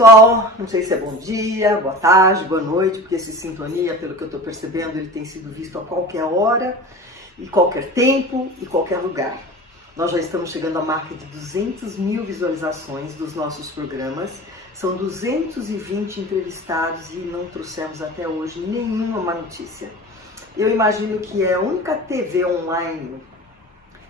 pessoal, não sei se é bom dia, boa tarde, boa noite, porque esse Sintonia, pelo que eu estou percebendo, ele tem sido visto a qualquer hora, em qualquer tempo e qualquer lugar. Nós já estamos chegando à marca de 200 mil visualizações dos nossos programas, são 220 entrevistados e não trouxemos até hoje nenhuma má notícia. Eu imagino que é a única TV online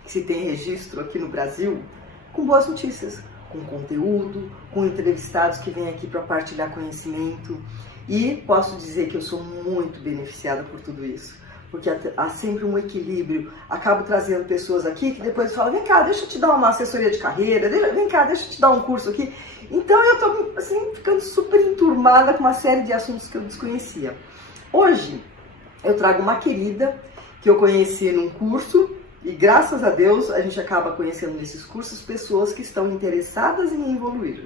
que se tem registro aqui no Brasil com boas notícias, com conteúdo, com entrevistados que vêm aqui para partilhar conhecimento. E posso dizer que eu sou muito beneficiada por tudo isso, porque há sempre um equilíbrio. Acabo trazendo pessoas aqui que depois falam: vem cá, deixa eu te dar uma assessoria de carreira, vem cá, deixa eu te dar um curso aqui. Então eu estou assim, ficando super enturmada com uma série de assuntos que eu desconhecia. Hoje eu trago uma querida que eu conheci num curso, e graças a Deus a gente acaba conhecendo nesses cursos pessoas que estão interessadas em evoluir.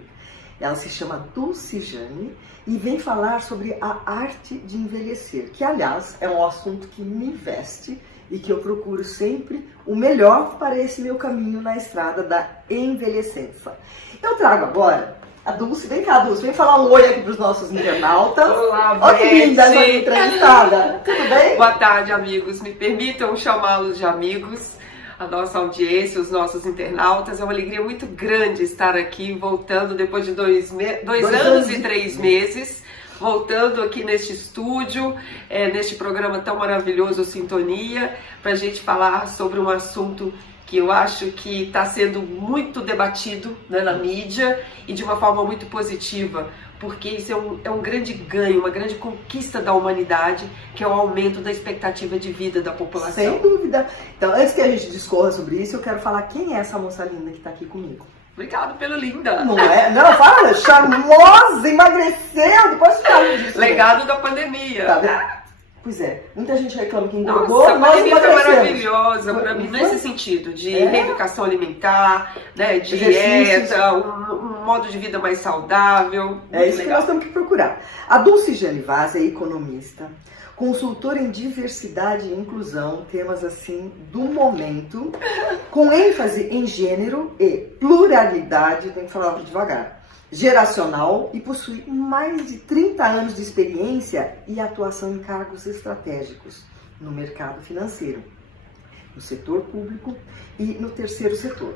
Ela se chama Dulce Jane e vem falar sobre a arte de envelhecer, que aliás é um assunto que me veste e que eu procuro sempre o melhor para esse meu caminho na estrada da envelhecença. Eu trago agora a Dulce. Vem cá, Dulce, vem falar um oi aqui para os nossos internautas. Olá, olha que linda essa entrevistada. Tudo bem? Boa tarde, amigos. Me permitam chamá-los de amigos, a nossa audiência, os nossos internautas. É uma alegria muito grande estar aqui, voltando depois de dois anos e 3 meses, voltando aqui neste estúdio, neste programa tão maravilhoso, Sintonia, para a gente falar sobre um assunto que eu acho que está sendo muito debatido, né, na mídia, e de uma forma muito positiva, porque isso é um grande ganho, uma grande conquista da humanidade, que é o aumento da expectativa de vida da população. Sem dúvida. Então, antes que a gente discorra sobre isso, eu quero falar quem é essa moça linda que está aqui comigo. Obrigada pelo linda. Não é? Não, fala, charmosa, emagrecendo, pode falar disso. Legado da pandemia. Tá vendo? Pois é, muita gente reclama que engordou. Nossa, a pandemia foi maravilhosa para mim, nesse sentido, de reeducação alimentar, né, dieta, um modo de vida mais saudável. É isso legal que nós temos que procurar. A Dulce Jane Vaz é economista, consultora em diversidade e inclusão, temas assim do momento, com ênfase em gênero e pluralidade, tem que falar devagar, geracional, e possui mais de 30 anos de experiência e atuação em cargos estratégicos no mercado financeiro, no setor público e no terceiro setor.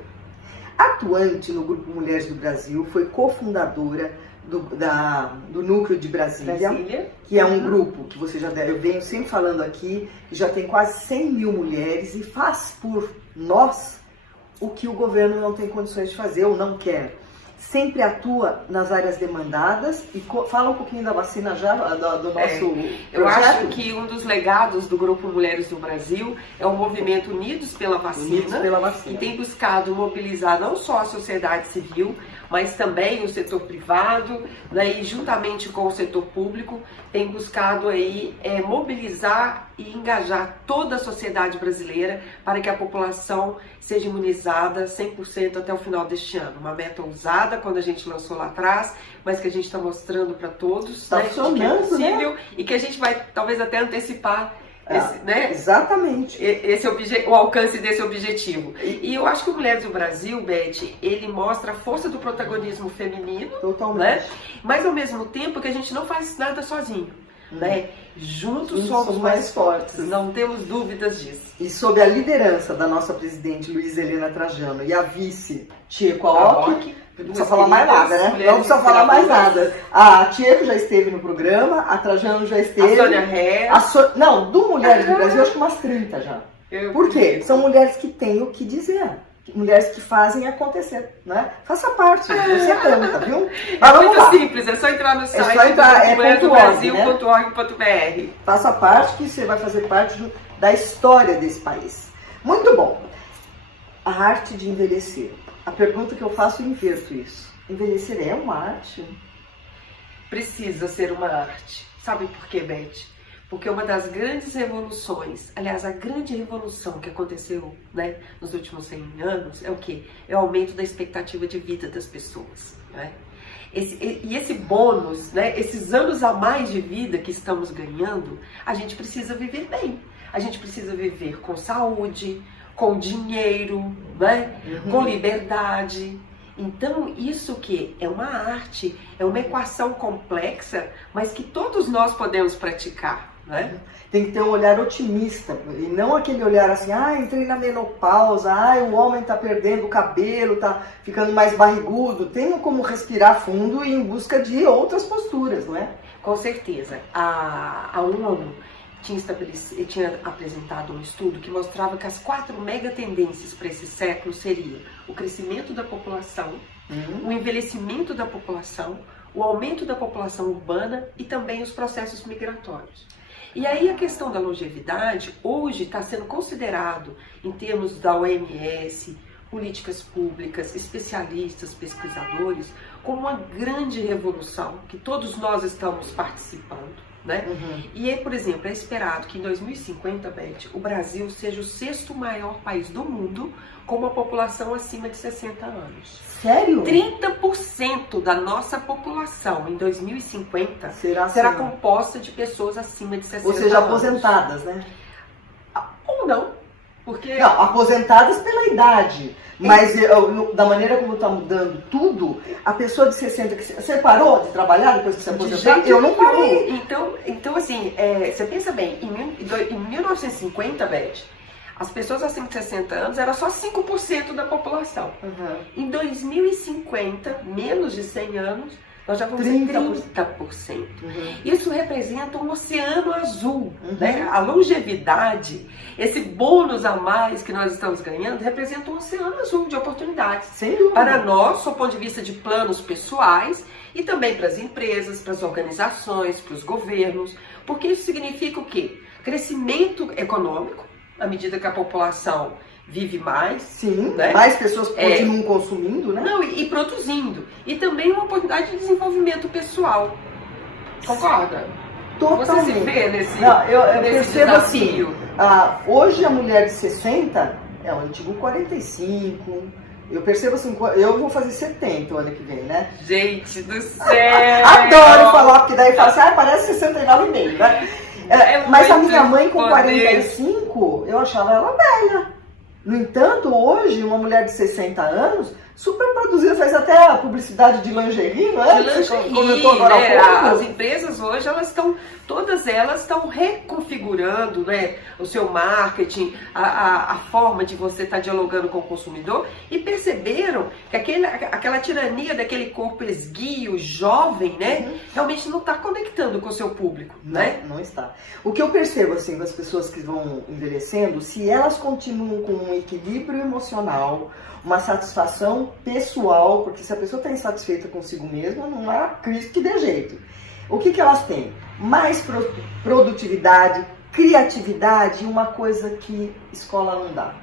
Atuante no Grupo Mulheres do Brasil, foi cofundadora do Núcleo de Brasília, que é um grupo que você já deve, eu venho sempre falando aqui, que já tem quase 100 mil mulheres e faz por nós o que o governo não tem condições de fazer ou não quer. Sempre atua nas áreas demandadas e fala um pouquinho da vacina já, do nosso Eu acho que um dos legados do Grupo Mulheres do Brasil é o movimento Unidos pela Vacina, que tem buscado mobilizar não só a sociedade civil, mas também o setor privado, né, e juntamente com o setor público, tem buscado aí mobilizar e engajar toda a sociedade brasileira para que a população seja imunizada 100% até o final deste ano. Uma meta ousada quando a gente lançou lá atrás, mas que a gente está mostrando para todos, tá, né, que é possível, né? E que a gente vai talvez até antecipar né? Exatamente. O alcance desse objetivo. E eu acho que o Mulheres do Brasil, Beth, ele mostra a força do protagonismo feminino, totalmente, né? Mas ao mesmo tempo que a gente não faz nada sozinho, né? Juntos somos mais fortes, não temos dúvidas disso. E sob a liderança da nossa presidente Luísa Helena Trajano e a vice Tieco Aoki, não precisa falar mais nada, né? Não precisa falar mais nada. A Tieco já esteve no programa, a Trajano já esteve. A Sônia Ré. Não, do Mulheres do Brasil, acho que umas 30 já. Por quê? São mulheres que têm o que dizer. Mulheres que fazem acontecer, né? Faça parte, você canta, viu? Mas é muito simples, é só entrar no site mulheresdobrasil.org.br. Faça parte, que você vai fazer parte da história desse país. Muito bom. A arte de envelhecer. A pergunta que eu faço, eu inverto isso. Envelhecer é uma arte? Precisa ser uma arte. Sabe por quê, Beth? Porque uma das grandes revoluções, aliás, a grande revolução que aconteceu, né, nos últimos 100 anos é o quê? É o aumento da expectativa de vida das pessoas, né? Esse bônus, né, esses anos a mais de vida que estamos ganhando, a gente precisa viver bem. A gente precisa viver com saúde, com dinheiro, né, com liberdade. Então, isso que é uma arte, é uma equação complexa, mas que todos nós podemos praticar, né? Tem que ter um olhar otimista, e não aquele olhar assim, entrei na menopausa, o homem tá perdendo o cabelo, tá ficando mais barrigudo. Tem como respirar fundo e ir em busca de outras posturas, não é? Com certeza. A ONU tinha apresentado um estudo que mostrava que as 4 mega tendências para esse século seriam o crescimento da população, o envelhecimento da população, o aumento da população urbana e também os processos migratórios. E aí a questão da longevidade hoje está sendo considerado, em termos da OMS, políticas públicas, especialistas, pesquisadores, como uma grande revolução que todos nós estamos participando, né? E, por exemplo, é esperado que em 2050, Beth, o Brasil seja o 6º maior país do mundo com uma população acima de 60 anos. Sério? 30% da nossa população em 2050 será composta de pessoas acima de 60 anos. Ou seja, aposentadas, né? Ou não. Porque... Não, aposentadas pela idade. Mas da maneira como está mudando tudo, a pessoa de 60... Você parou de trabalhar depois que você aposentou? Eu não parei. Então assim, você pensa bem, em 1950, Beth, as pessoas acima de 60 anos eram só 5% da população. Em 2050, menos de 100 anos, nós já vamos ter 30%. Isso representa um oceano azul. Né? A longevidade, esse bônus a mais que nós estamos ganhando, representa um oceano azul de oportunidades. Para nós, do ponto de vista de planos pessoais, e também para as empresas, para as organizações, para os governos. Porque isso significa o quê? Crescimento econômico, à medida que a população vive mais. Sim, né? Mais pessoas continuam consumindo, né? Não, e produzindo. E também uma oportunidade de desenvolvimento pessoal. Concorda? Totalmente. Você se vê nesse, eu nesse percebo desafio? Assim, hoje a mulher de 60 é o antigo 45. Eu percebo assim, eu vou fazer 70 o ano que vem, né? Gente do céu! Adoro falar, porque daí fala assim, parece 69,5, né? Mas a minha mãe com 45, eu achava ela velha. No entanto, hoje, uma mulher de 60 anos, super produzida, faz até a publicidade de lingerie, não é? De lingerie, né? As empresas hoje, todas elas estão reconfigurando, né, o seu marketing, a forma de você estar dialogando com o consumidor, e perceberam que aquela tirania daquele corpo esguio, jovem, né, realmente não está conectando com o seu público, né? Não está. O que eu percebo, assim, das pessoas que vão envelhecendo, se elas continuam com um equilíbrio emocional, uma satisfação pessoal, porque se a pessoa está insatisfeita consigo mesma, não há Cristo que dê jeito. O que elas têm? Mais produtividade, criatividade e uma coisa que escola não dá,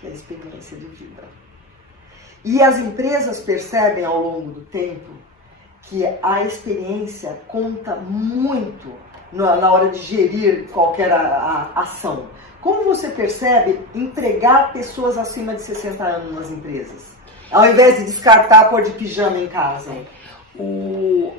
que é a experiência de vida. E as empresas percebem ao longo do tempo que a experiência conta muito na hora de gerir qualquer ação. Como você percebe empregar pessoas acima de 60 anos nas empresas? Ao invés de descartar pôr de pijama em casa. O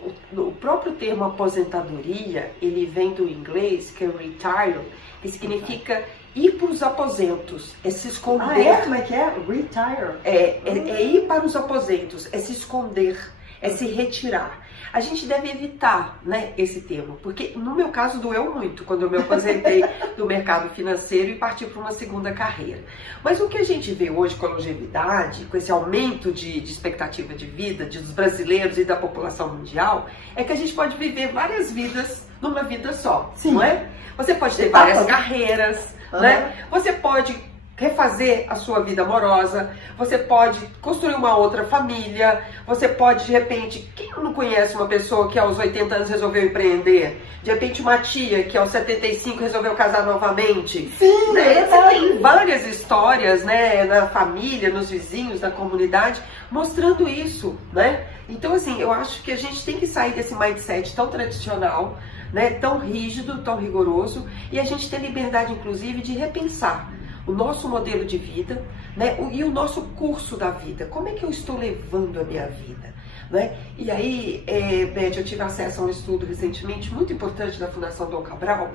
próprio termo aposentadoria, ele vem do inglês, que é retire, que significa ir para os aposentos, é se esconder. Como é que é? Retire? É ir para os aposentos, é se esconder, é se retirar. A gente deve evitar, né, esse termo, porque no meu caso doeu muito quando eu me aposentei do mercado financeiro e parti para uma segunda carreira. Mas o que a gente vê hoje com a longevidade, com esse aumento de expectativa de vida dos brasileiros e da população mundial, é que a gente pode viver várias vidas numa vida só, não é? Você pode ter várias carreiras, né? Você pode refazer a sua vida amorosa, você pode construir uma outra família, você pode, de repente, quem não conhece uma pessoa que aos 80 anos resolveu empreender? De repente uma tia que aos 75 resolveu casar novamente. Sim, né? Você tem várias histórias, né, na família, nos vizinhos, na comunidade, mostrando isso, né? Então, assim, eu acho que a gente tem que sair desse mindset tão tradicional, né, tão rígido, tão rigoroso, e a gente ter liberdade, inclusive, de repensar o nosso modelo de vida, né, e o nosso curso da vida. Como é que eu estou levando a minha vida? Né? E aí, Beth, eu tive acesso a um estudo recentemente muito importante da Fundação Dom Cabral,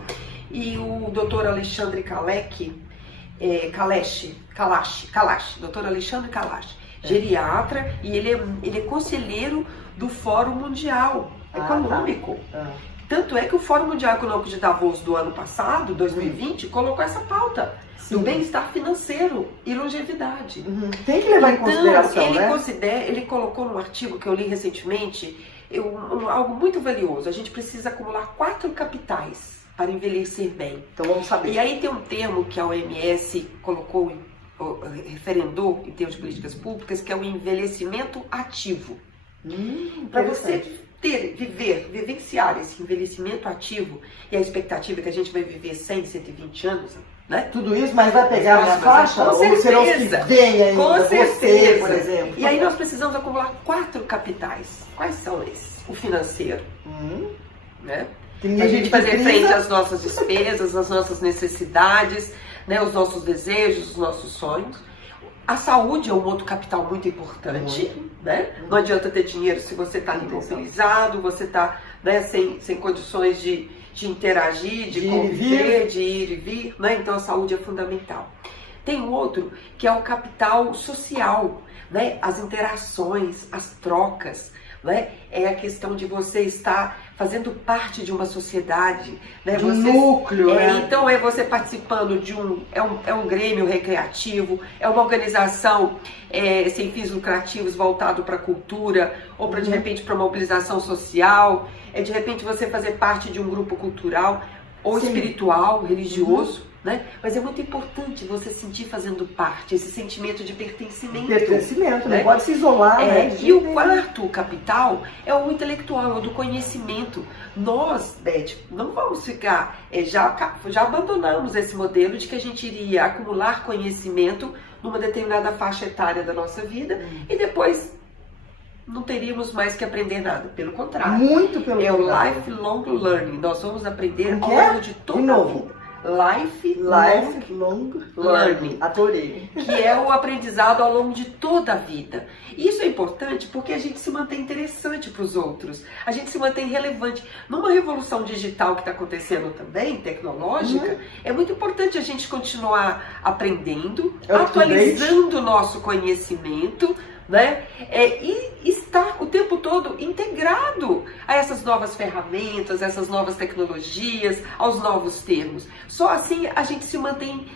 e o Dr. Alexandre Kalash, Dr. Alexandre Kalash, geriatra, e ele é conselheiro do Fórum Mundial Econômico. Tanto é que o Fórum Mundial Econômico de Davos do ano passado, 2020, colocou essa pauta do bem-estar financeiro e longevidade. Tem que levar em consideração, ele colocou num artigo que eu li recentemente algo muito valioso. A gente precisa acumular 4 capitais para envelhecer bem. Então vamos saber. E aí tem um termo que a OMS colocou, referendou em termos de políticas públicas, que é o envelhecimento ativo. Para você vivenciar esse envelhecimento ativo, e a expectativa é que a gente vai viver 100, 120 anos, né? Tudo isso, mas vai pegar a minha faixa? Com certeza. Ou serão os que vêm ainda? Com certeza. Você, por exemplo. E aí nós precisamos acumular 4 capitais. Quais são esses? O financeiro, né? A gente fazer frente às nossas despesas, às nossas necessidades, né? Os nossos desejos, os nossos sonhos. A saúde é um outro capital muito importante, né? Não adianta ter dinheiro se você está imobilizado, você está, né, sem condições de interagir, de conviver, de ir e vir, né? Então a saúde é fundamental. Tem um outro que é o capital social, né? As interações, as trocas, né? É a questão de você estar fazendo parte de uma sociedade, né? De um núcleo, Então é você participando de um grêmio recreativo, é uma organização sem fins lucrativos voltado para a cultura, ou para de repente para mobilização social, de repente você fazer parte de um grupo cultural ou espiritual, religioso. Né? Mas é muito importante você sentir fazendo parte, esse sentimento de pertencimento. Pertencimento, né? Não pode se isolar. Né? E o quarto capital é o intelectual, é o do conhecimento. Nós, Beth, não vamos ficar, já abandonamos esse modelo de que a gente iria acumular conhecimento numa determinada faixa etária da nossa vida e depois não teríamos mais que aprender nada. Pelo contrário. Muito pelo contrário. É o lifelong learning. Nós vamos aprender ao longo de toda a vida. Lifelong learning. Adorei. Que é o aprendizado ao longo de toda a vida. Isso é importante porque a gente se mantém interessante para os outros. A gente se mantém relevante. Numa revolução digital que está acontecendo também, tecnológica, é muito importante a gente continuar aprendendo, atualizando o nosso conhecimento, né? E estar o tempo todo integrado a essas novas ferramentas, essas novas tecnologias, aos novos termos. Só assim a gente se mantém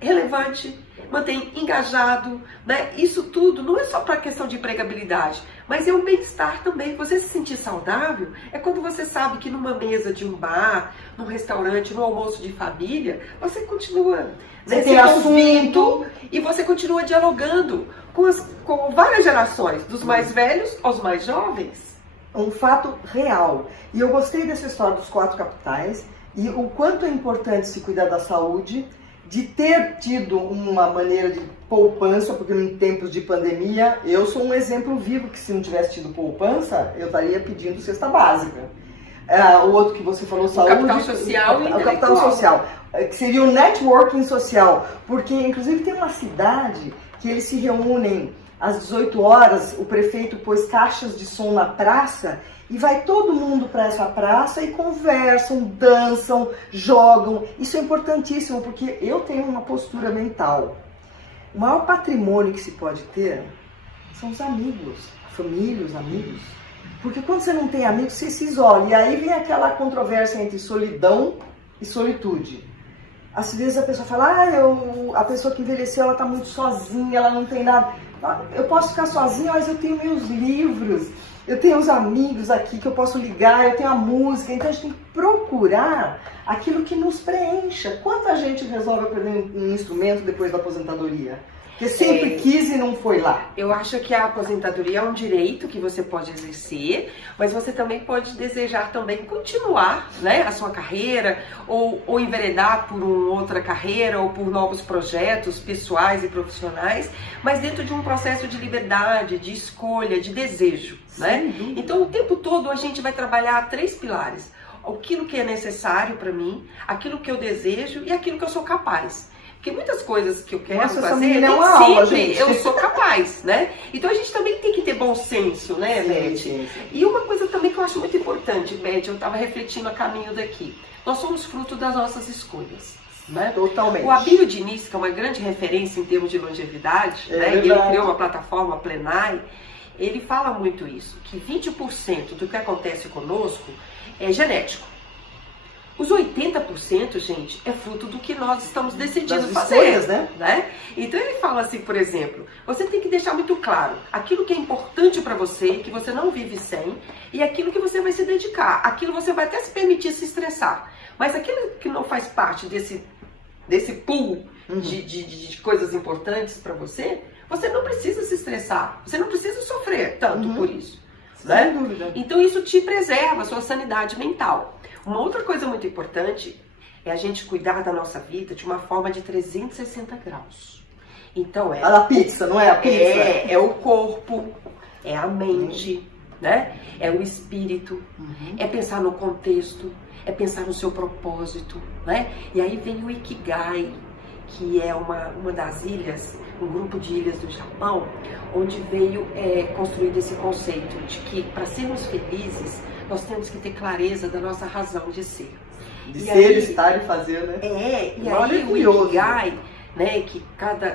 relevante, mantém engajado, né? Isso tudo não é só para questão de empregabilidade, mas é um bem-estar também. Você se sentir saudável é quando você sabe que numa mesa de um bar, num restaurante, num almoço de família, você continua tem assunto e você continua dialogando com várias gerações, dos mais velhos aos mais jovens. Um fato real. E eu gostei dessa história dos 4 capitais e o quanto é importante se cuidar da saúde, de ter tido uma maneira de poupança, porque em tempos de pandemia, eu sou um exemplo vivo que se não tivesse tido poupança, eu estaria pedindo cesta básica. O outro que você falou, saúde... O capital social e o capital social, que seria o networking social, porque inclusive tem uma cidade que eles se reúnem às 18 horas, o prefeito pôs caixas de som na praça e vai todo mundo para essa praça e conversam, dançam, jogam. Isso é importantíssimo porque eu tenho uma postura mental. O maior patrimônio que se pode ter são os amigos, a família, os amigos. Porque quando você não tem amigos, você se isola. E aí vem aquela controvérsia entre solidão e solitude. Às vezes a pessoa fala, a pessoa que envelheceu, ela está muito sozinha, ela não tem nada. Eu posso ficar sozinha, mas eu tenho meus livros, eu tenho os amigos aqui que eu posso ligar, eu tenho a música. Então a gente tem que procurar aquilo que nos preencha. Quanta gente resolve aprender um instrumento depois da aposentadoria? Porque sempre quis e não foi lá. Eu acho que a aposentadoria é um direito que você pode exercer, mas você também pode desejar também continuar, né, a sua carreira, ou enveredar por uma outra carreira, ou por novos projetos pessoais e profissionais, mas dentro de um processo de liberdade, de escolha, de desejo, né? Então o tempo todo a gente vai trabalhar 3 pilares. Aquilo que é necessário para mim, aquilo que eu desejo e aquilo que eu sou capaz. Porque muitas coisas que eu quero fazer, nem sempre eu sou capaz, né? Então a gente também tem que ter bom senso, né, Beth? E uma coisa também que eu acho muito importante, Beth, eu estava refletindo a caminho daqui. Nós somos fruto das nossas escolhas. Né? Totalmente. O Abílio Diniz, que é uma grande referência em termos de longevidade, né? E ele criou uma plataforma, a Plenai, ele fala muito isso, que 20% do que acontece conosco é genético. Os 80%, gente, é fruto do que nós estamos decidindo fazer. Escolhas, né? Então ele fala assim, por exemplo, você tem que deixar muito claro aquilo que é importante para você, que você não vive sem, e aquilo que você vai se dedicar. Aquilo você vai até se permitir se estressar. Mas aquilo que não faz parte desse pool de coisas importantes para você, você não precisa se estressar. Você não precisa sofrer tanto por isso. Sem dúvida. Então isso te preserva a sua sanidade mental. Uma outra coisa muito importante é a gente cuidar da nossa vida de uma forma de 360 graus. Então A da pizza, não é a pizza? É o corpo, é a mente, né? É o espírito, é pensar no contexto, é pensar no seu propósito, né? E aí vem o Ikigai, que é uma das ilhas, um grupo de ilhas do Japão, onde veio construído esse conceito de que para sermos felizes, nós temos que ter clareza da nossa razão de ser. De ser, estar e fazer, né? E aí o Ikigai, né, que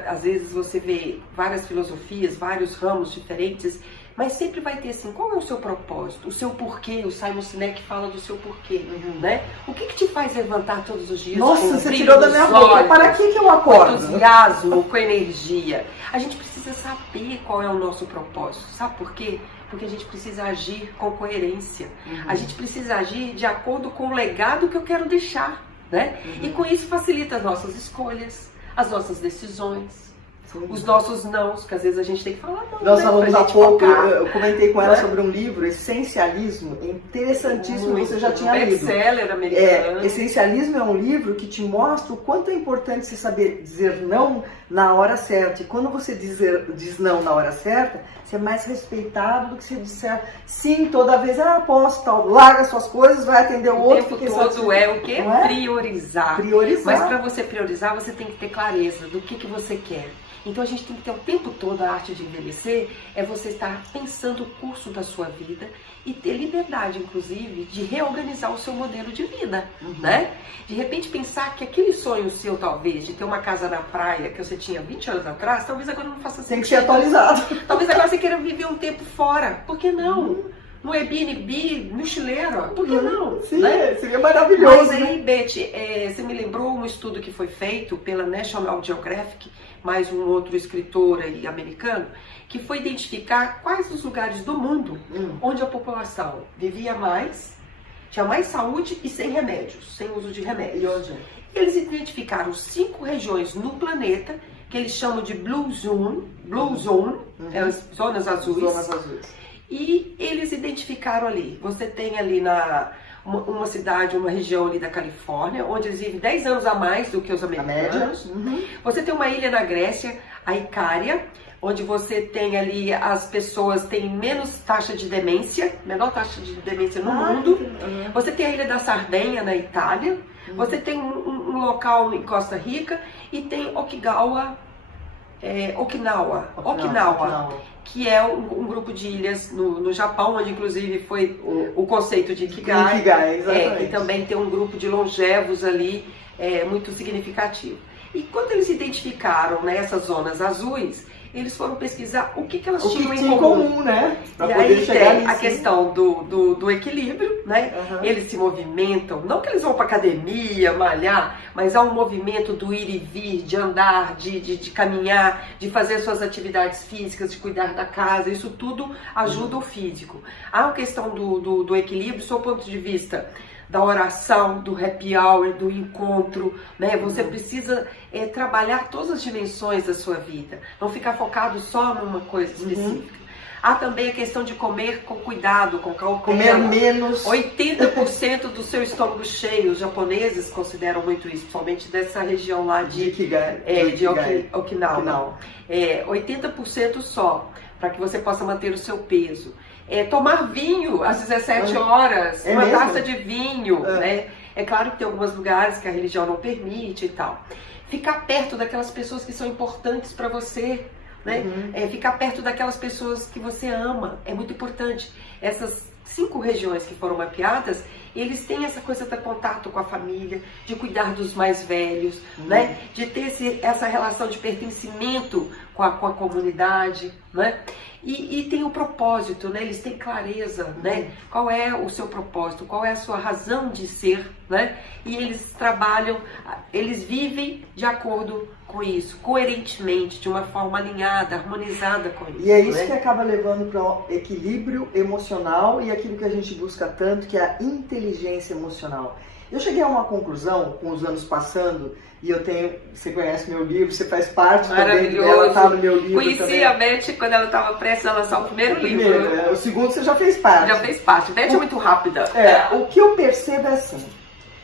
às vezes você vê várias filosofias, vários ramos diferentes, mas sempre vai ter assim, qual é o seu propósito, o seu porquê? O Simon Sinek fala do seu porquê, né? O que te faz levantar todos os dias? Nossa, você tirou da minha boca. Para que eu acordo? Com entusiasmo, com energia. A gente precisa saber qual é o nosso propósito. Sabe por quê? Porque a gente precisa agir com coerência. A gente precisa agir de acordo com o legado que eu quero deixar, né? E com isso facilita as nossas escolhas, as nossas decisões. Os nossos nãos, que às vezes a gente tem que falar não. Nós falamos há pouco, eu comentei com ela sobre um livro, Essencialismo, interessantíssimo, você já tinha lido. Best-seller americano. Essencialismo é um livro que te mostra o quanto é importante você saber dizer não na hora certa. E quando você diz não na hora certa, você é mais respeitado do que se disser sim toda vez. Posso, tal, larga suas coisas, vai atender o outro. O tempo todo é o quê? Priorizar. Priorizar. Mas para você priorizar, você tem que ter clareza do que você quer. Então a gente tem que ter o tempo todo a arte de envelhecer, é você estar pensando o curso da sua vida e ter liberdade, inclusive, de reorganizar o seu modelo de vida, né? De repente pensar que aquele sonho seu, talvez, de ter uma casa na praia que você tinha 20 anos atrás, talvez agora não faça sentido. Tem que ser atualizado. Talvez agora você queira viver um tempo fora. Por que não? No Airbnb, mochileiro, por que não? Sim, né? Seria maravilhoso. Mas aí, Beth, você me lembrou um estudo que foi feito pela National Geographic, mais um outro escritor aí americano, que foi identificar quais os lugares do mundo onde a população vivia mais, tinha mais saúde e sem remédios, sem uso de remédios. Eles identificaram 5 regiões no planeta que eles chamam de Blue Zone, as zonas azuis. E eles identificaram ali, você tem ali uma cidade, uma região ali da Califórnia, onde eles vivem 10 anos a mais do que os americanos. Você tem uma ilha na Grécia, a Icária, onde você tem ali as pessoas têm menos taxa de demência, menor taxa de demência no mundo. Você tem a ilha da Sardenha, na Itália. Você tem um local em Costa Rica e tem Okinawa, que é um grupo de ilhas no Japão, onde inclusive foi o conceito de Ikigai, que também tem um grupo de longevos ali muito significativo. E quando eles identificaram essas zonas azuis, eles foram pesquisar o que elas tinham em comum, né? Pra e aí tem a questão do equilíbrio, né? Eles se movimentam, não que eles vão para academia, malhar, mas há um movimento do ir e vir, de andar, de caminhar, de fazer suas atividades físicas, de cuidar da casa, isso tudo ajuda o físico. Há a questão do equilíbrio, do seu ponto de vista da oração, do happy hour, do encontro, né? Você precisa trabalhar todas as dimensões da sua vida, não ficar focado só numa coisa específica. Há também a questão de comer com cuidado, com cautela. Comer menos. 80% do seu estômago cheio, os japoneses consideram muito isso, principalmente dessa região lá de Okinawa. 80% só, para que você possa manter o seu peso. Tomar vinho às 17 horas, uma taça de vinho, né? É claro que tem alguns lugares que a religião não permite e tal. Ficar perto daquelas pessoas que são importantes para você, né? Ficar perto daquelas pessoas que você ama, é muito importante. Essas 5 regiões que foram mapeadas, eles têm essa coisa do contato com a família, de cuidar dos mais velhos, né? De ter essa relação de pertencimento com a comunidade, né? E tem o propósito, né? Eles têm clareza, né? Qual é o seu propósito, qual é a sua razão de ser, né? E eles trabalham, eles vivem de acordo com isso, coerentemente, de uma forma alinhada, harmonizada com isso. E é isso, né? que acaba levando para o equilíbrio emocional e aquilo que a gente busca tanto, que é a inteligência emocional. Eu cheguei a uma conclusão, com os anos passando, e eu tenho, você conhece meu livro, você faz parte também dela, tá no meu livro. Conheci também. A Beth quando ela estava prestes a lançar o primeiro livro. O segundo você já fez parte. Já fez parte. Beth é muito rápida. O que eu percebo é assim,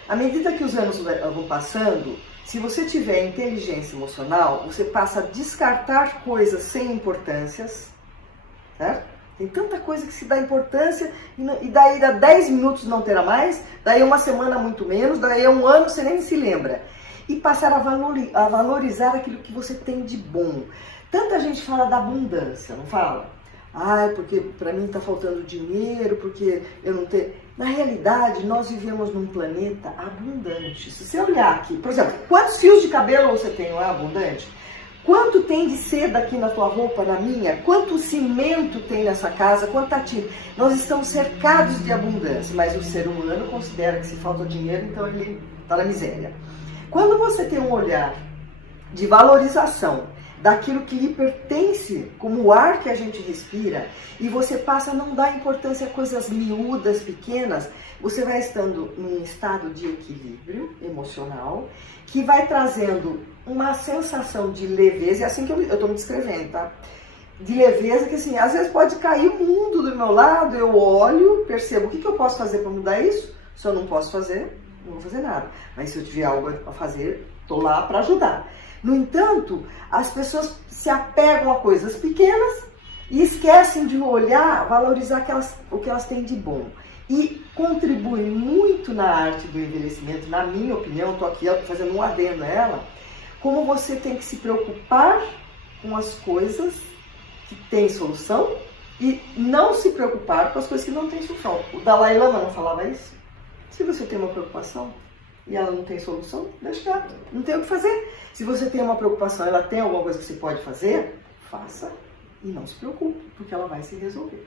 à medida que os anos vão passando, se você tiver inteligência emocional, você passa a descartar coisas sem importâncias, certo? Tem tanta coisa que se dá importância e daí dá 10 minutos não terá mais, daí uma semana muito menos, daí um ano você nem se lembra. E passar a valorizar aquilo que você tem de bom. Tanta gente fala da abundância, não fala? Ai, porque para mim está faltando dinheiro, porque eu não tenho... Na realidade, nós vivemos num planeta abundante. Se você olhar aqui, por exemplo, quantos fios de cabelo você tem, não é abundante? Quanto tem de seda aqui na tua roupa, na minha? Quanto cimento tem nessa casa? Quanta tinta? Nós estamos cercados de abundância, mas o ser humano considera que se falta dinheiro, então ele está na miséria. Quando você tem um olhar de valorização daquilo que lhe pertence, como o ar que a gente respira, e você passa a não dar importância a coisas miúdas, pequenas, você vai estando num estado de equilíbrio emocional, que vai trazendo uma sensação de leveza, é assim que eu estou me descrevendo, tá? De leveza, que assim, às vezes pode cair o mundo do meu lado, eu olho, percebo o que eu posso fazer para mudar isso. Se eu não posso fazer, não vou fazer nada. Mas se eu tiver algo a fazer, estou lá para ajudar. No entanto, as pessoas se apegam a coisas pequenas e esquecem de olhar, valorizar o que elas têm de bom. E contribuem muito na arte do envelhecimento, na minha opinião, estou aqui fazendo um adendo nela, como você tem que se preocupar com as coisas que têm solução e não se preocupar com as coisas que não têm solução. O Dalai Lama não falava isso? Se você tem uma preocupação e ela não tem solução, deixa quieto, não tem o que fazer. Se você tem uma preocupação e ela tem alguma coisa que você pode fazer, faça e não se preocupe, porque ela vai se resolver.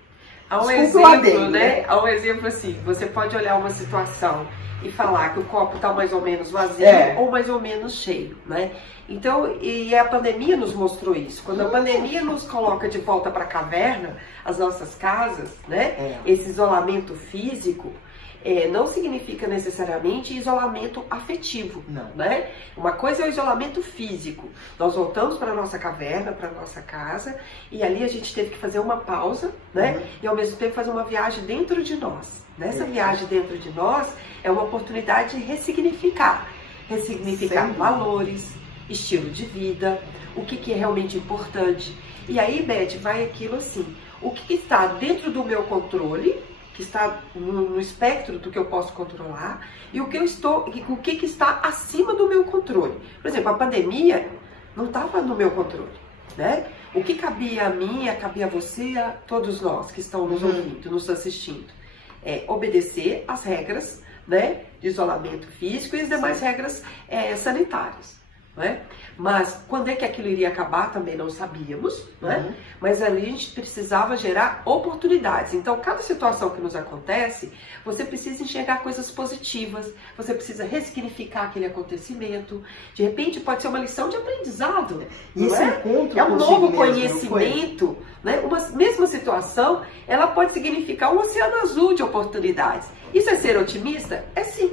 Há um exemplo, né? Há um exemplo assim, você pode olhar uma situação e falar que o copo está mais ou menos vazio ou mais ou menos cheio, né? Então, e a pandemia nos mostrou isso. Quando a pandemia nos coloca de volta para a caverna, as nossas casas, né? Esse isolamento físico, não significa necessariamente isolamento afetivo, não, né? Uma coisa é o isolamento físico. Nós voltamos para a nossa caverna, para a nossa casa, e ali a gente teve que fazer uma pausa, né? E ao mesmo tempo fazer uma viagem dentro de nós. Nessa viagem dentro de nós é uma oportunidade de ressignificar valores, estilo de vida, o que é realmente importante. E aí, Beth, vai aquilo assim, o que está dentro do meu controle, que está no espectro do que eu posso controlar, e o que está acima do meu controle. Por exemplo, a pandemia não estava no meu controle, né? O que cabia a mim, cabia a você, a todos nós que estão nos ouvindo, nos assistindo, é obedecer às regras, né, de isolamento físico e as demais regras sanitárias, né? Mas quando é que aquilo iria acabar também não sabíamos, né? Mas ali a gente precisava gerar oportunidades. Então, cada situação que nos acontece, você precisa enxergar coisas positivas, você precisa ressignificar aquele acontecimento. De repente, pode ser uma lição de aprendizado. E esse encontro é um novo mesmo, conhecimento, né? Uma mesma situação, ela pode significar um oceano azul de oportunidades. Isso é ser otimista? É sim.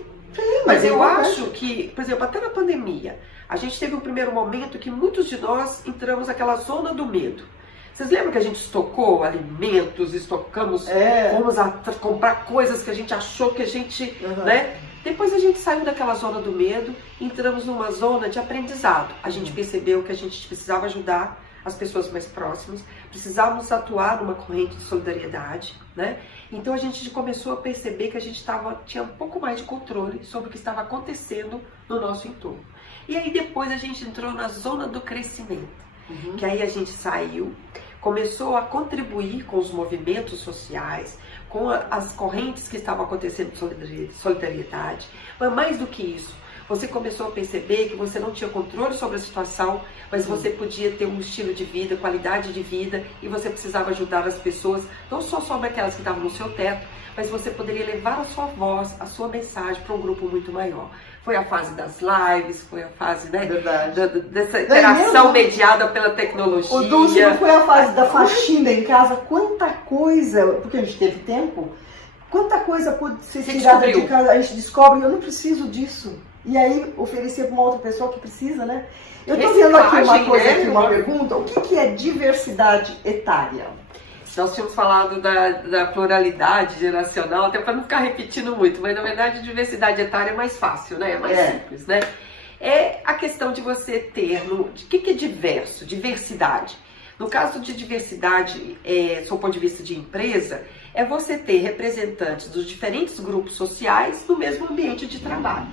Mas eu acho que, por exemplo, até na pandemia, a gente teve um primeiro momento que muitos de nós entramos naquela zona do medo. Vocês lembram que a gente estocou alimentos, estocamos, fomos comprar coisas que a gente achou que a gente, né? Depois a gente saiu daquela zona do medo, entramos numa zona de aprendizado. A gente percebeu que a gente precisava ajudar as pessoas mais próximas, precisávamos atuar numa corrente de solidariedade, né? Então a gente começou a perceber que a gente tinha um pouco mais de controle sobre o que estava acontecendo no nosso entorno. E aí depois a gente entrou na zona do crescimento, que aí a gente saiu, começou a contribuir com os movimentos sociais, com as correntes que estavam acontecendo de solidariedade, mas mais do que isso, você começou a perceber que você não tinha controle sobre a situação, mas você podia ter um estilo de vida, qualidade de vida, e você precisava ajudar as pessoas, não só sobre aquelas que estavam no seu teto, mas você poderia levar a sua voz, a sua mensagem para um grupo muito maior. Foi a fase das lives, foi a fase, né, dessa interação mediada pela tecnologia. O Dulce, não foi a fase da faxina em casa? Quanta coisa, porque a gente teve tempo, quanta coisa pode ser tirada de casa, a gente descobre, eu não preciso disso. E aí oferecer para uma outra pessoa que precisa, né? Eu estou vendo aqui uma coisa, aqui, uma pergunta, o que é diversidade etária? Nós tínhamos falado da pluralidade geracional, até para não ficar repetindo muito, mas na verdade diversidade etária é mais fácil, né? É mais simples, né? É a questão de você ter, o que é diverso? Diversidade. No caso de diversidade, do ponto de vista de empresa, é você ter representantes dos diferentes grupos sociais no mesmo ambiente de trabalho.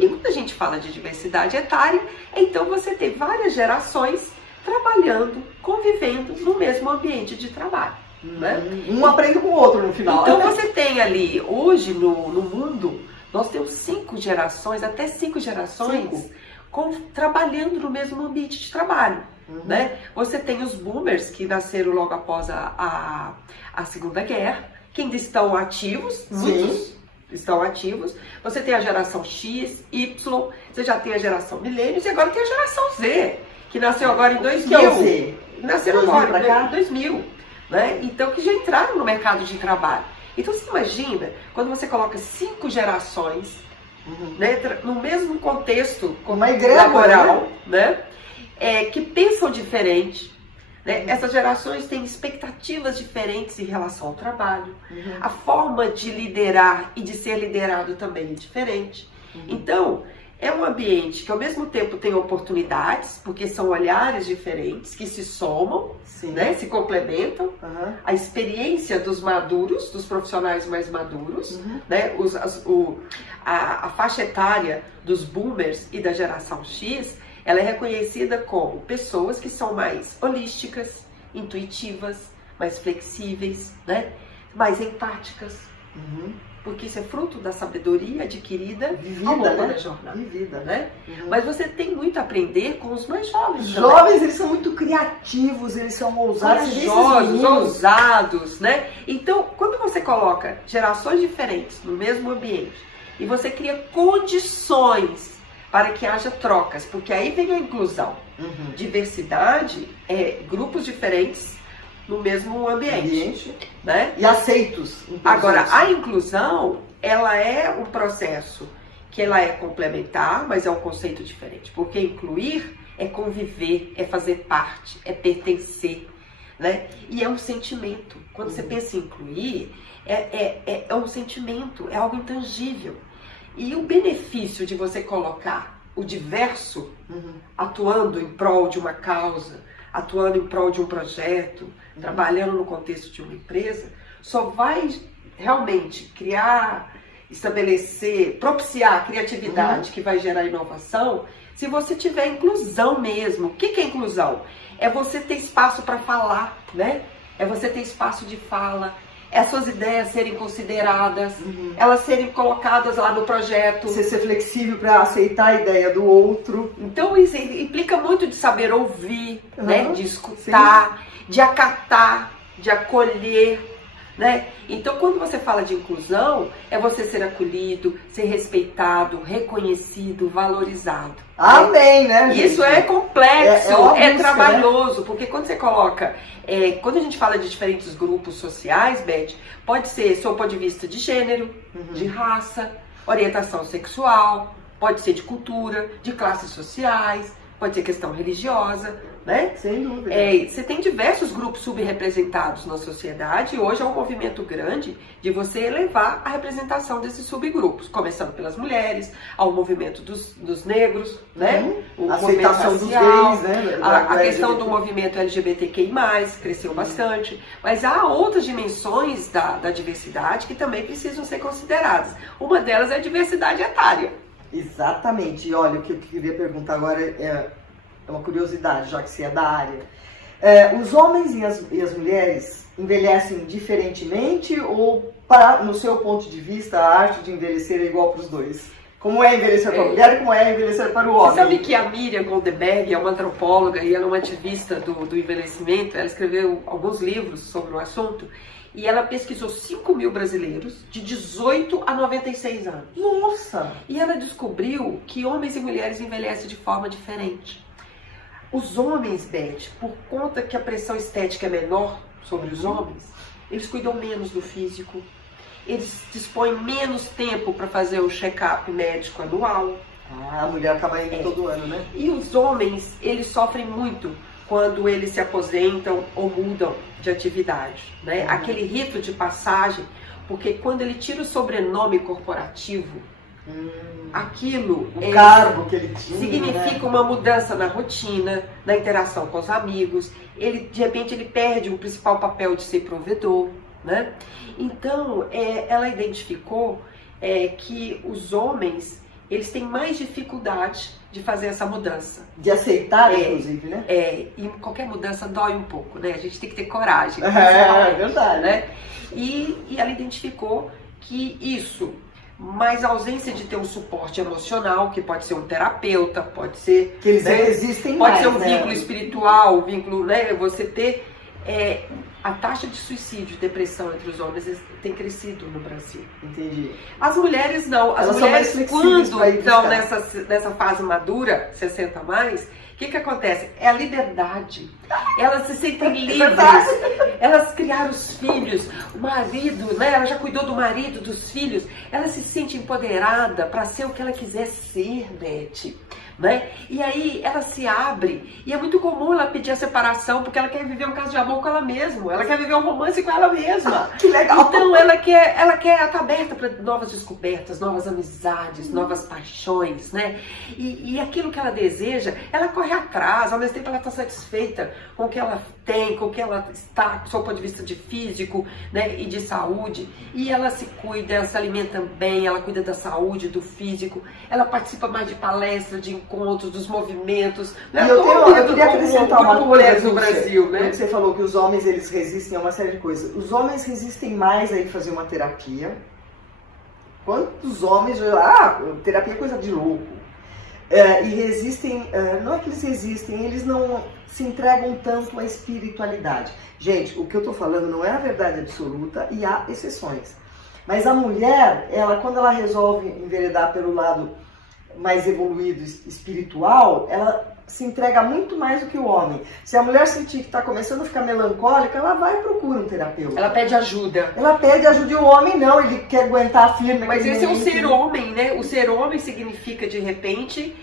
E quando a gente fala de diversidade etária, então você ter várias gerações trabalhando, convivendo no mesmo ambiente de trabalho. Né? Um aprende com o outro no final. Então você tem ali, hoje no mundo, nós temos 5 gerações, até 5 gerações, trabalhando no mesmo ambiente de trabalho. Né? Você tem os boomers que nasceram logo após a Segunda Guerra, que ainda estão ativos, muitos estão ativos. Você tem a geração X, Y, você já tem a geração Milênios e agora tem a geração Z, que nasceu agora em 2000. Que é o Z? Nasceu agora, em 2000. Né? Então, que já entraram no mercado de trabalho. Então, você imagina, quando você coloca 5 gerações né, no mesmo contexto laboral, né? Que pensam diferente. Né? Essas gerações têm expectativas diferentes em relação ao trabalho. A forma de liderar e de ser liderado também é diferente. Então, é um ambiente que ao mesmo tempo tem oportunidades, porque são olhares diferentes que se somam, né, se complementam. A experiência dos maduros, dos profissionais mais maduros, né, a faixa etária dos boomers e da geração X, ela é reconhecida como pessoas que são mais holísticas, intuitivas, mais flexíveis, né, mais empáticas. Porque isso é fruto da sabedoria adquirida ao longo da jornada. Né? Mas você tem muito a aprender com os mais jovens. Os jovens, eles são muito criativos, eles são ousados. Corajosos, ousados, né? Então, quando você coloca gerações diferentes no mesmo ambiente e você cria condições para que haja trocas, porque aí vem a inclusão. Diversidade é grupos diferentes no mesmo ambiente. Né? E aceitos. Agora, a inclusão, ela é um processo que ela é complementar, mas é um conceito diferente. Porque incluir é conviver, é fazer parte, é pertencer. Né? E é um sentimento. Quando você pensa em incluir, é um sentimento, é algo intangível. E o benefício de você colocar o diverso atuando em prol de uma causa, atuando em prol de um projeto, trabalhando no contexto de uma empresa, só vai realmente criar, estabelecer, propiciar a criatividade que vai gerar inovação se você tiver inclusão mesmo. O que é inclusão? É você ter espaço para falar, né? É você ter espaço de fala, é as suas ideias serem consideradas, elas serem colocadas lá no projeto. Você ser flexível para aceitar a ideia do outro. Então isso implica muito de saber ouvir, né? De escutar, de acatar, de acolher. Né? Então, quando você fala de inclusão, é você ser acolhido, ser respeitado, reconhecido, valorizado. Amém, né? Gente? Isso é complexo, é trabalhoso, né? Porque quando você coloca, quando a gente fala de diferentes grupos sociais, Beth, pode ser do ponto de vista de gênero, de raça, orientação sexual, pode ser de cultura, de classes sociais, pode ser questão religiosa. Né? Sem dúvida. Você tem diversos grupos subrepresentados na sociedade e hoje é um movimento grande de você elevar a representação desses subgrupos, começando pelas mulheres, ao movimento dos negros, né? A aceitação dos gays, né? A questão do movimento LGBTQI+, cresceu bastante, mas há outras dimensões da diversidade que também precisam ser consideradas. Uma delas é a diversidade etária. Exatamente. E olha, o que eu queria perguntar agora é uma curiosidade, já que você é da área. Os homens e as mulheres envelhecem diferentemente ou, no seu ponto de vista, a arte de envelhecer é igual para os dois? Como é envelhecer para a mulher e como é envelhecer para o homem? Você sabe que a Miriam Goldberg é uma antropóloga e ela é uma ativista do envelhecimento. Ela escreveu alguns livros sobre o assunto e ela pesquisou 5.000 brasileiros de 18 a 96 anos. Nossa! E ela descobriu que homens e mulheres envelhecem de forma diferente. Os homens, Beth, por conta que a pressão estética é menor sobre os homens, eles cuidam menos do físico, eles dispõem menos tempo para fazer o check-up médico anual. A mulher acaba indo todo ano, né? E os homens, eles sofrem muito quando eles se aposentam ou mudam de atividade, né? Aquele rito de passagem, porque quando ele tira o sobrenome corporativo, aquilo o cargo que ele tinha, significa uma mudança na rotina, na interação com os amigos. Ele, de repente, ele perde o principal papel de ser provedor, né? Então, ela identificou que os homens, eles têm mais dificuldade de fazer essa mudança. De aceitar, inclusive, né? E qualquer mudança dói um pouco, né? A gente tem que ter coragem. É verdade. Né? E ela identificou que isso, mais a ausência de ter um suporte emocional, que pode ser um terapeuta, pode ser... Que eles existem pode mais, ser um né? vínculo espiritual, um vínculo, né? Você ter... a taxa de suicídio e depressão entre os homens tem crescido no Brasil. Entendi. As mulheres não. As mulheres, quando estão nessa fase madura, 60 a mais, o que acontece? É a liberdade. Elas se sentem livres. Elas criaram os filhos, o marido, né? Ela já cuidou do marido, dos filhos. Ela se sente empoderada para ser o que ela quiser ser, Beth. Né? E aí ela se abre, e é muito comum ela pedir a separação, porque ela quer viver um caso de amor com ela mesma, ela quer viver um romance com ela mesma. Que legal! Então ela quer estar aberta para novas descobertas, novas amizades, novas paixões, né? E aquilo que ela deseja, ela corre atrás, ao mesmo tempo ela está satisfeita com o que ela tem, com o que ela está, do seu ponto de vista de físico, né? E de saúde, e ela se cuida, ela se alimenta bem, ela cuida da saúde, do físico, ela participa mais de palestras, de encontros, dos movimentos. Né? E eu queria acrescentar uma coisa no Brasil, né? Você falou que os homens eles resistem a uma série de coisas. Os homens resistem mais a ir fazer uma terapia. Quantos homens... terapia é coisa de louco. E resistem... não é que eles resistem, eles não se entregam tanto à espiritualidade. Gente, o que eu estou falando não é a verdade absoluta e há exceções. Mas a mulher, quando ela resolve enveredar pelo lado mais evoluído, espiritual, ela se entrega muito mais do que o homem. Se a mulher sentir que está começando a ficar melancólica, ela vai e procura um terapeuta. Ela pede ajuda. Ela pede ajuda e o homem não, ele quer aguentar firme. Mas esse é o ser homem, né? O ser homem significa, de repente,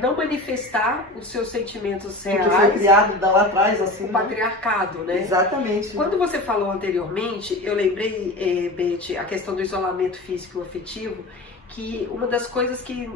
não manifestar os seus sentimentos reais. Porque foi criado lá atrás, assim. O patriarcado, né? Exatamente. Quando você falou anteriormente, eu lembrei, Beth, a questão do isolamento físico e afetivo, que uma das coisas que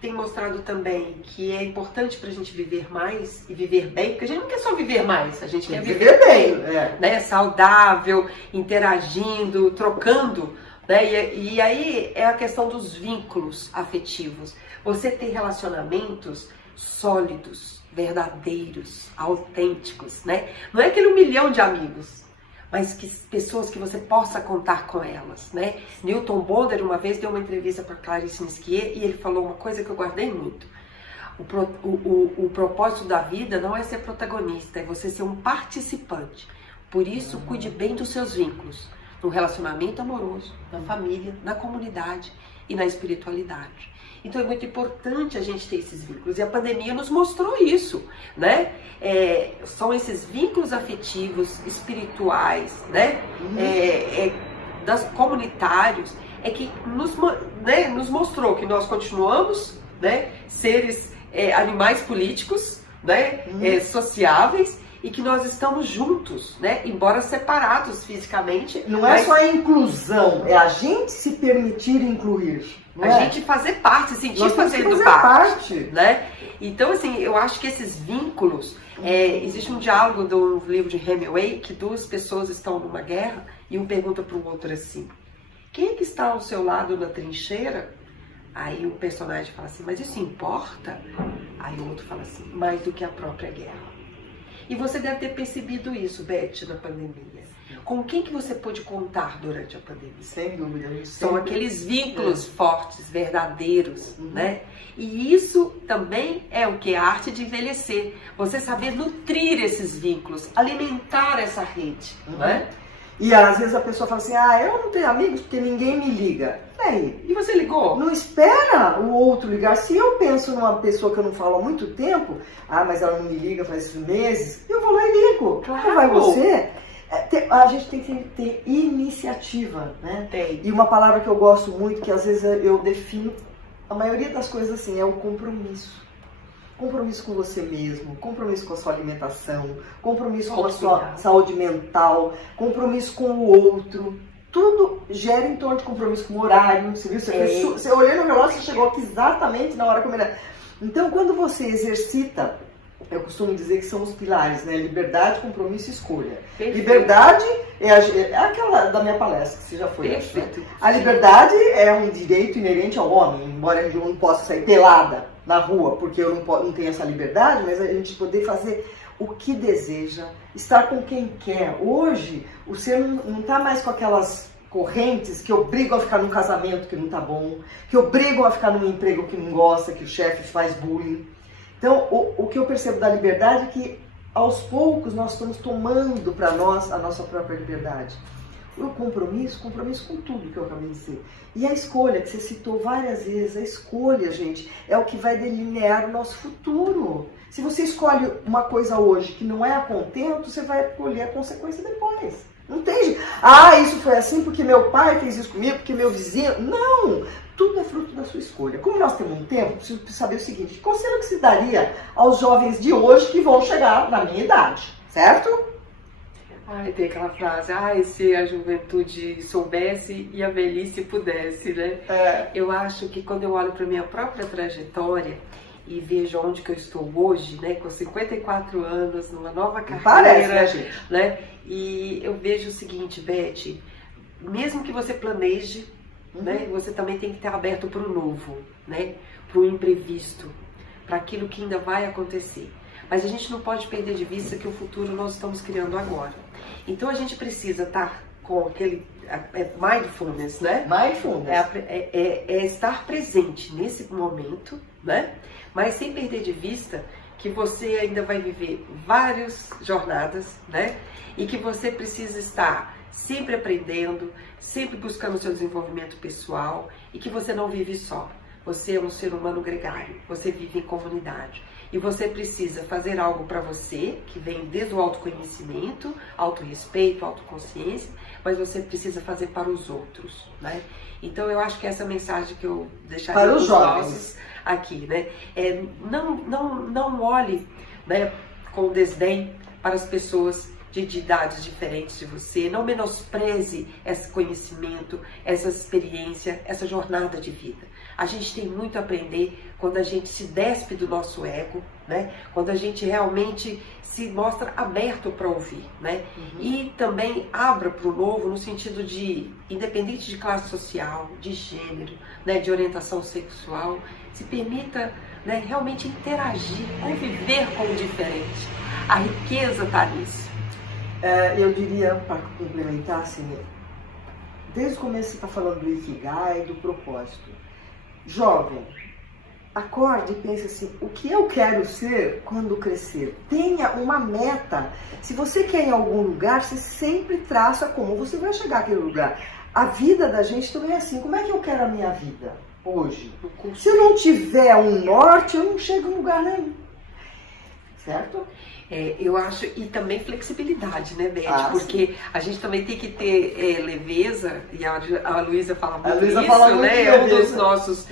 tem mostrado também que é importante pra gente viver mais e viver bem, porque a gente não quer só viver mais, a gente quer viver bem, né? Saudável, interagindo, trocando, né? E aí é a questão dos vínculos afetivos. Você ter relacionamentos sólidos, verdadeiros, autênticos, né? Não é aquele 1 milhão de amigos, mas que pessoas que você possa contar com elas, né? Newton Bonder uma vez deu uma entrevista para Clarice Nisquier e ele falou uma coisa que eu guardei muito. O propósito da vida não é ser protagonista, é você ser um participante. Por isso, cuide bem dos seus vínculos, no relacionamento amoroso, na família, na comunidade e na espiritualidade. Então é muito importante a gente ter esses vínculos. E a pandemia nos mostrou isso, né? São esses vínculos afetivos, espirituais, né? Comunitários, que nos mostrou que nós continuamos, né? Seres, animais políticos, né? Sociáveis, e que nós estamos juntos, né? Embora separados fisicamente. Não é só a inclusão, é a gente se permitir incluir. A gente fazer parte, sentir fazendo parte, né? Então, assim, eu acho que esses vínculos... existe um diálogo do livro de Hemingway, que 2 pessoas estão numa guerra e um pergunta para o outro assim: quem é que está ao seu lado na trincheira? Aí o personagem fala assim: mas isso importa? Aí o outro fala assim: mais do que a própria guerra. E você deve ter percebido isso, Beth, na pandemia. Com quem que você pôde contar durante a pandemia? Sem dúvida. São aqueles vínculos fortes, verdadeiros, né? E isso também é o que? A arte de envelhecer. Você saber nutrir esses vínculos, alimentar essa rede, não é? E às vezes a pessoa fala assim, eu não tenho amigos porque ninguém me liga. E aí? E você ligou? Não espera o outro ligar. Se eu penso numa pessoa que eu não falo há muito tempo, mas ela não me liga faz meses, eu vou lá e ligo. Claro. Como vai você? A gente tem que ter iniciativa, né? Tem. E uma palavra que eu gosto muito, que às vezes eu defino, a maioria das coisas assim, é o compromisso. Compromisso com você mesmo, compromisso com a sua alimentação, compromisso com a sua saúde mental, compromisso com o outro. Tudo gera em torno de compromisso com o horário. Você viu? Você olhou no relógio, você chegou aqui exatamente na hora combinada. Então, quando você exercita, eu costumo dizer que são os pilares, né? Liberdade, compromisso e escolha. Perfeito. Liberdade é aquela da minha palestra, que você já foi. Perfeito. Né? A liberdade é um direito inerente ao homem, embora eu não possa sair pelada na rua, porque eu não tenho essa liberdade, mas a gente poder fazer o que deseja, estar com quem quer. Hoje, o ser não está mais com aquelas correntes que obrigam a ficar num casamento que não está bom, que obrigam a ficar num emprego que não gosta, que o chefe faz bullying. Então, o que eu percebo da liberdade é que, aos poucos, nós estamos tomando para nós a nossa própria liberdade. O compromisso com tudo que eu acabei de dizer. E a escolha, que você citou várias vezes, a escolha, gente, é o que vai delinear o nosso futuro. Se você escolhe uma coisa hoje que não é a contento, você vai colher a consequência depois. Não tem jeito. Isso foi assim porque meu pai fez isso comigo, porque meu vizinho... Não! Tudo é fruto da sua escolha. Como nós temos um tempo, preciso saber o seguinte: que conselho que se daria aos jovens de hoje que vão chegar na minha idade, certo? Tem aquela frase, se a juventude soubesse e a velhice pudesse, né? Eu acho que quando eu olho para minha própria trajetória e vejo onde que eu estou hoje, né, com 54 anos, numa nova carreira, parece, né, gente? Né? E eu vejo o seguinte, Beth, mesmo que você planeje, né, você também tem que estar aberto para o novo, né, para o imprevisto, para aquilo que ainda vai acontecer. Mas a gente não pode perder de vista que o futuro nós estamos criando agora. Então a gente precisa estar com aquele mindfulness, né? Mindfulness. É estar presente nesse momento, né? Mas sem perder de vista que você ainda vai viver várias jornadas, né? E que você precisa estar sempre aprendendo, sempre buscando o seu desenvolvimento pessoal e que você não vive só. Você é um ser humano gregário, você vive em comunidade. E você precisa fazer algo para você, que vem desde o autoconhecimento, autorrespeito, autoconsciência, mas você precisa fazer para os outros, né? Então eu acho que essa mensagem que eu deixaria para os jovens aqui, né? Não olhe, né, com desdém para as pessoas de idades diferentes de você, não menospreze esse conhecimento, essa experiência, essa jornada de vida. A gente tem muito a aprender quando a gente se despe do nosso ego, né? Quando a gente realmente se mostra aberto para ouvir, né? E também abra para o novo no sentido de, independente de classe social, de gênero, né? De orientação sexual, se permita, né, realmente interagir, conviver com o diferente. A riqueza está nisso. Eu diria, para complementar, assim, desde o começo você está falando do Ikigai, do propósito. Jovem, acorde e pense assim, o que eu quero ser quando crescer? Tenha uma meta. Se você quer ir em algum lugar, você sempre traça como você vai chegar àquele lugar. A vida da gente também é assim. Como é que eu quero a minha vida hoje? Se eu não tiver um norte, eu não chego em lugar nenhum. Certo? Eu acho, e também flexibilidade, né, Beth? Porque a gente também tem que ter leveza, e a Luísa fala muito isso, né? É um dos nossos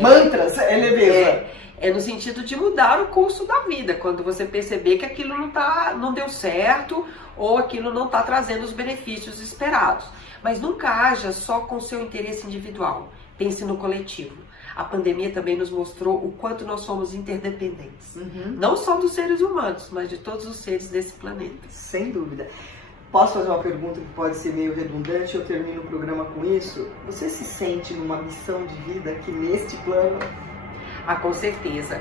mantras, é leveza. No sentido de mudar o curso da vida, quando você perceber que aquilo não deu certo, ou aquilo não está trazendo os benefícios esperados. Mas nunca haja só com o seu interesse individual, pense no coletivo. A pandemia também nos mostrou o quanto nós somos interdependentes. Não só dos seres humanos, mas de todos os seres desse planeta. Sem dúvida. Posso fazer uma pergunta que pode ser meio redundante? Eu termino o programa com isso. Você se sente numa missão de vida aqui neste plano? Ah, com certeza.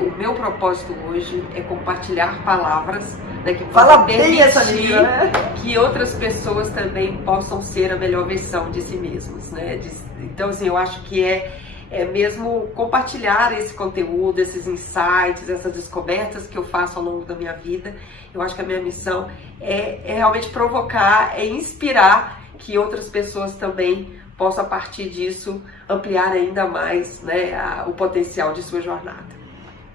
O meu propósito hoje é compartilhar palavras, né, que Fala possam bem essa permitir menina, né? que outras pessoas também possam ser a melhor versão de si mesmas, né? Então, assim, eu acho que é mesmo compartilhar esse conteúdo, esses insights, essas descobertas que eu faço ao longo da minha vida. Eu acho que a minha missão é realmente provocar, é inspirar que outras pessoas também possam, a partir disso, ampliar ainda mais, né, o potencial de sua jornada.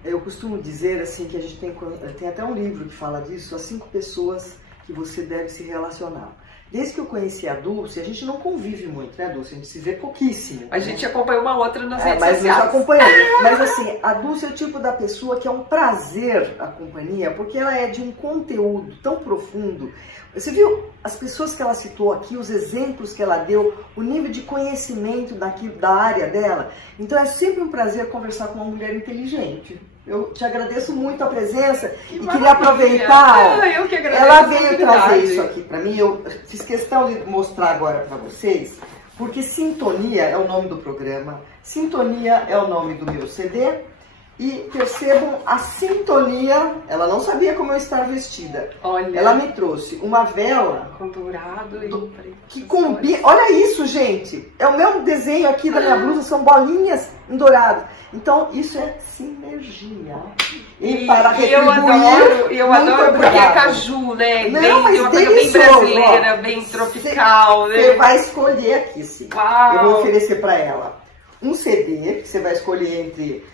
Eu costumo dizer assim que a gente tem até um livro que fala disso, as 5 pessoas que você deve se relacionar. Desde que eu conheci a Dulce, a gente não convive muito, né, Dulce? A gente se vê pouquíssimo. A gente acompanha uma outra nas redes mas sociais. eu acompanhei. Mas assim, a Dulce é o tipo da pessoa que é um prazer a companhia, porque ela é de um conteúdo tão profundo. Você viu as pessoas que ela citou aqui, os exemplos que ela deu, o nível de conhecimento da área dela. Então é sempre um prazer conversar com uma mulher inteligente. Eu te agradeço muito a presença e queria aproveitar. Eu que agradeço. Ela veio trazer isso aqui para mim. Eu fiz questão de mostrar agora para vocês, porque Sintonia é o nome do programa, Sintonia é o nome do meu CD. E percebam a sintonia, ela não sabia como eu estar vestida. Olha. Ela me trouxe uma vela com dourado e preto. Que combina. Olha isso, gente! É o mesmo desenho aqui da minha blusa, são bolinhas em dourado. Então, isso é sinergia. E para retribuir, eu adoro porque é caju, né? Não, mas uma coisa bem brasileira, bem tropical, né? Você vai escolher aqui, sim. Uau. Eu vou oferecer para ela um CD, que você vai escolher entre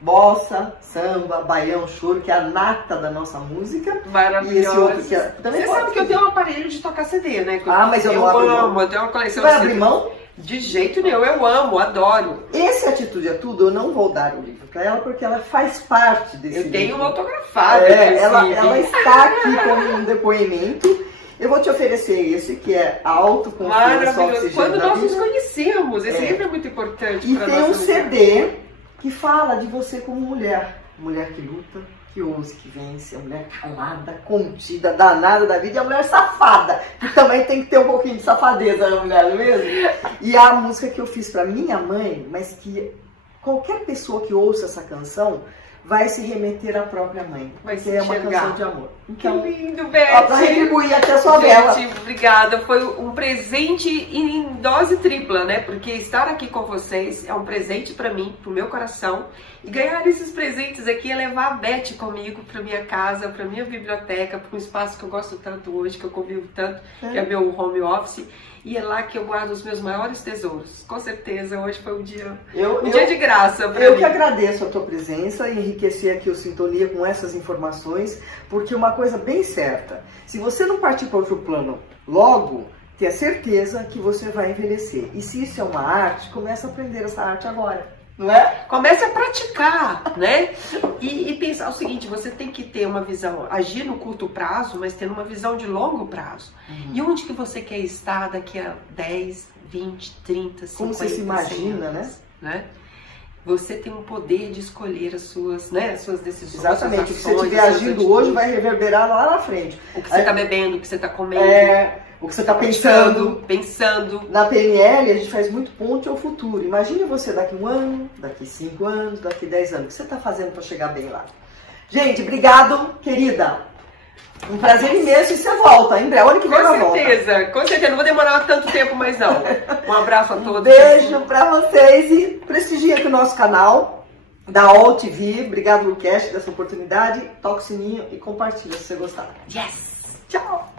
bossa, samba, baião, choro, que é a nata da nossa música. Maravilhosa. E esse outro que também você sabe que eu tenho um aparelho de tocar CD, né? Mas eu não abro amo, eu tenho uma coleção de CD. Vai abrir mão? De jeito nenhum, eu amo, adoro. Esse Atitude é Tudo, eu não vou dar o livro para ela, porque ela faz parte desse livro. Eu tenho uma autografada. Ela está aqui com um depoimento. Eu vou te oferecer esse, que é Autoconfiança. Maravilhoso. Quando nós nos conhecemos, esse livro é muito importante. E tem um CD que fala de você como mulher. Mulher que luta, que ousa, que vence. A mulher calada, contida, danada da vida. E a mulher safada, que também tem que ter um pouquinho de safadeza na mulher, não é mesmo? E a música que eu fiz para minha mãe, mas que qualquer pessoa que ouça essa canção vai se remeter à própria mãe. Porque é uma canção de amor. Então, que lindo, Beth! Para retribuir até a sua vela. Gente, obrigada. Foi um presente em dose tripla, né? Porque estar aqui com vocês é um presente para mim, pro meu coração. E ganhar esses presentes aqui é levar a Beth comigo para minha casa, para minha biblioteca, para um espaço que eu gosto tanto hoje, que eu convivo tanto, que é meu home office. E é lá que eu guardo os meus maiores tesouros. Com certeza, hoje foi um dia de graça para mim. Eu que agradeço a tua presença e enriquecer aqui o Sintonia com essas informações, porque uma coisa bem certa, se você não partir para outro plano logo, tenha certeza que você vai envelhecer. E se isso é uma arte, comece a aprender essa arte agora. Não é? Comece a praticar, né? E pensar o seguinte, você tem que ter uma visão, agir no curto prazo, mas tendo uma visão de longo prazo. E onde que você quer estar daqui a 10, 20, 30, 50 Como você se imagina, anos, né? Você tem o poder de escolher as suas decisões. Exatamente, o que você estiver agindo hoje vai reverberar lá na frente. O que você está bebendo, o que você está comendo. O que você está pensando. Na PNL, a gente faz muito ponte ao futuro. Imagine você daqui 1 ano, daqui 5 anos, daqui 10 anos. O que você está fazendo para chegar bem lá? Gente, obrigado, querida. Um prazer imenso e você volta, em breve. Olha que vem na volta. Com certeza. Não vou demorar tanto tempo mais não. Um abraço a todos. Beijo para vocês e prestigie aqui o nosso canal da All TV. Obrigado, Lucast, dessa oportunidade. Toca o sininho e compartilha se você gostar. Yes! Tchau!